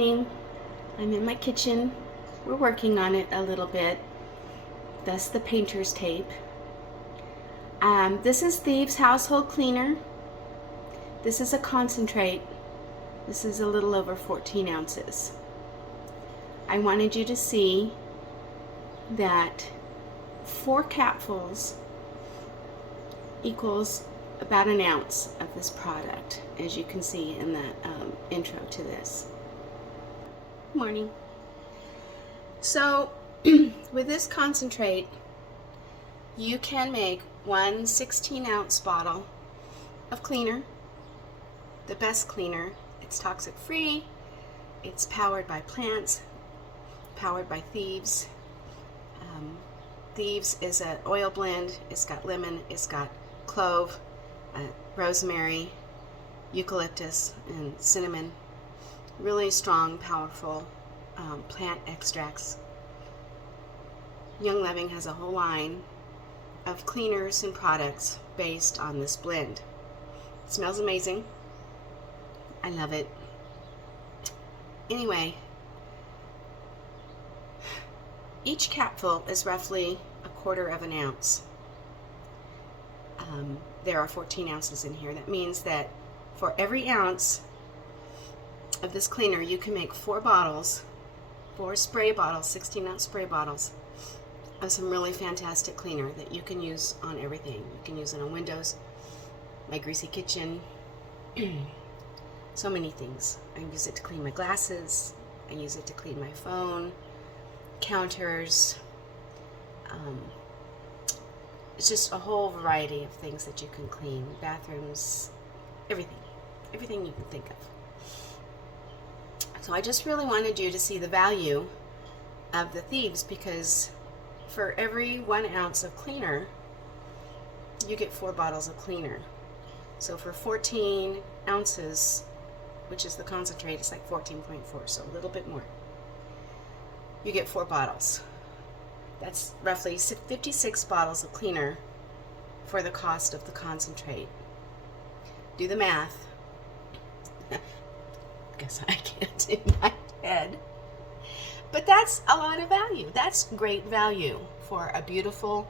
I'm in my kitchen. We're working on it a little bit. That's the painter's tape. This is Thieves household cleaner. This is a concentrate. This is a little over 14 ounces. I wanted you to see that 4 capfuls equals about an ounce of this product, as you can see in the intro to this. Good morning. So with this concentrate, you can make one 16-ounce bottle of cleaner, the best cleaner. It's toxic free, it's powered by plants, powered by Thieves. Thieves is an oil blend. It's got lemon, it's got clove, rosemary, eucalyptus, and cinnamon. Really strong, powerful plant extracts. Young Living has a whole line of cleaners and products based on this blend. It smells amazing. I love it. Anyway, each capful is roughly 1/4 of an ounce. There are 14 ounces in here. That means that for every ounce of this cleaner, you can make 4 bottles, 4 spray bottles, 16-ounce spray bottles of some really fantastic cleaner that you can use on everything. You can use it on windows, my greasy kitchen, so many things. I use it to clean my glasses. I use it to clean my phone, counters. It's just a whole variety of things that you can clean. Bathrooms, everything you can think of. So I just really wanted you to see the value of the Thieves, because for every 1 ounce of cleaner, you get 4 bottles of cleaner. So for 14 ounces, which is the concentrate, it's like 14.4, so a little bit more. You get 4 bottles. That's roughly 56 bottles of cleaner for the cost of the concentrate. Do the math. Guess I can't in my head. But that's a lot of value. That's great value for a beautiful,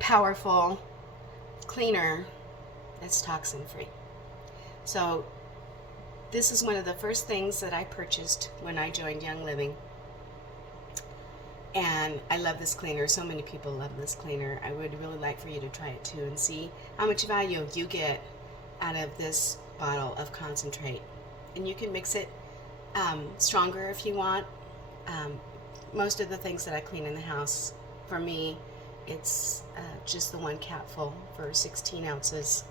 powerful cleaner that's toxin free. So this is one of the first things that I purchased when I joined Young Living. And I love this cleaner. So many people love this cleaner. I would really like for you to try it too and see how much value you get out of this bottle of concentrate. And you can mix it stronger if you want. Most of the things that I clean in the house, for me, it's just the 1 capful for 16 ounces.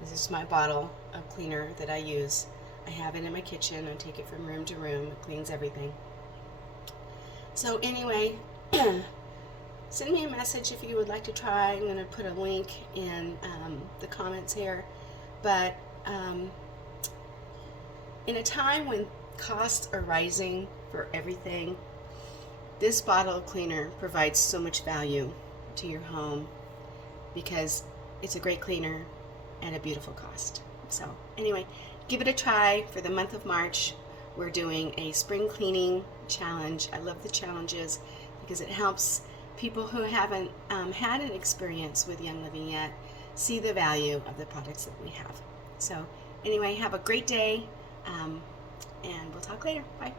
This is my bottle of cleaner that I use. I have it in my kitchen. I take it from room to room. It cleans everything. So anyway, send me a message if you would like to try. I'm going to put a link in the comments here. But in a time when costs are rising for everything, this bottle of cleaner provides so much value to your home because it's a great cleaner at a beautiful cost. So anyway, give it a try. For the month of March, we're doing a spring cleaning challenge. I love the challenges because it helps people who haven't had an experience with Young Living yet see the value of the products that we have. So anyway, have a great day, and we'll talk later. Bye.